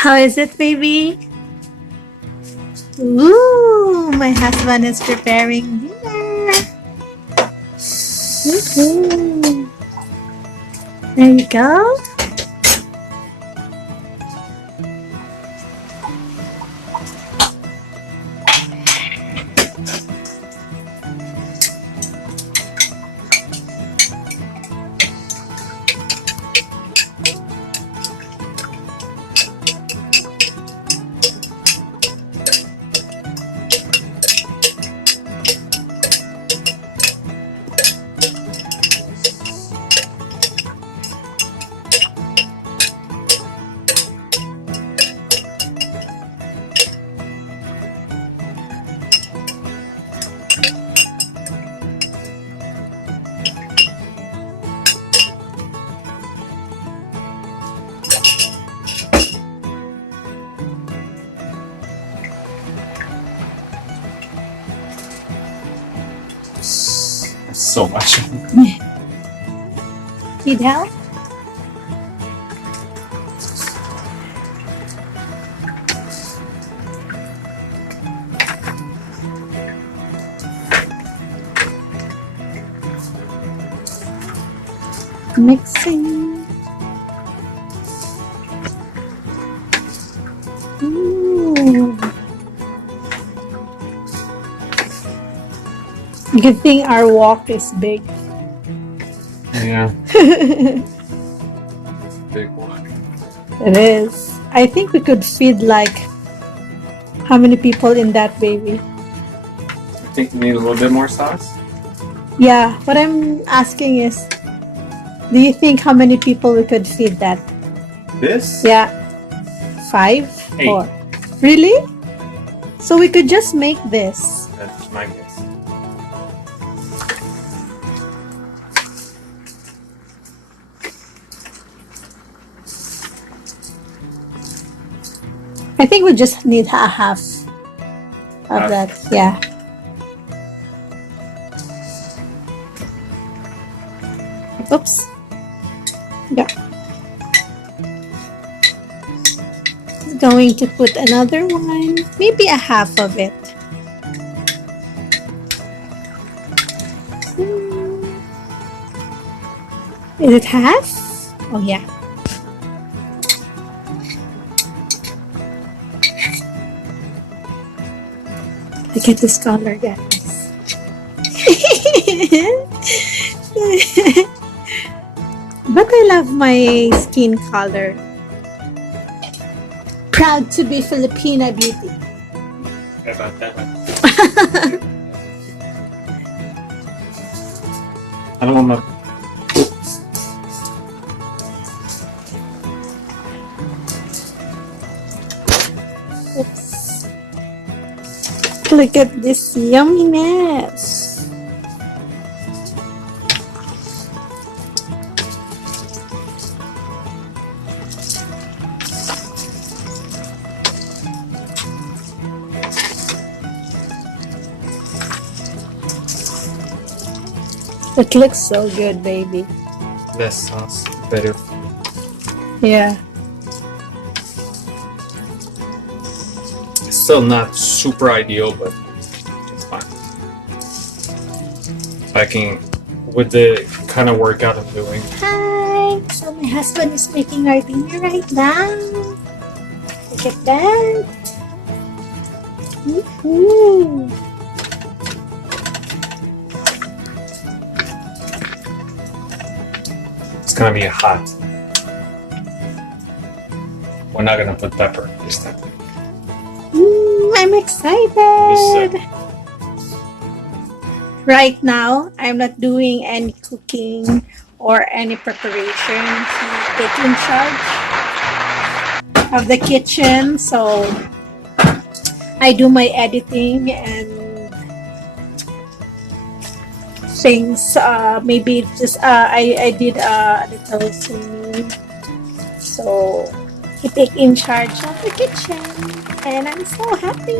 How is it, baby? Ooh, my husband is preparing dinner. Woohoo. There you go. So much. Need help? Mixing. Ooh. Good thing our wok is big. Yeah. Big one. It is. I think we could feed like how many people in that, baby? I think we need a little bit more sauce. Yeah, what I'm asking is, do you think how many people we could feed that? This? Yeah. 5? 8. 4. Really? So we could just make this. That's my guess. I think we just need a half of that. Yeah. Oops. Yeah. Going to put another one, maybe a half of it. Is it half? Oh yeah. Look at this color, guys. But I love my skin color. Proud to be Filipina beauty. How about that? I don't want my. Oops. Look at this yumminess. It looks so good, baby. Less sauce, better. Yeah. It's still not super ideal, but it's fine. I can, with the kind of workout I'm doing. Hi! So my husband is making our dinner right now. Look at that. Woohoo! It's gonna be hot. We're not gonna put pepper this time. I'm excited. Right now, I'm not doing any cooking or any preparation. He's taking charge of the kitchen, so I do my editing and things. Maybe just I did a little swimming, so he take in charge of the kitchen, and I'm so happy.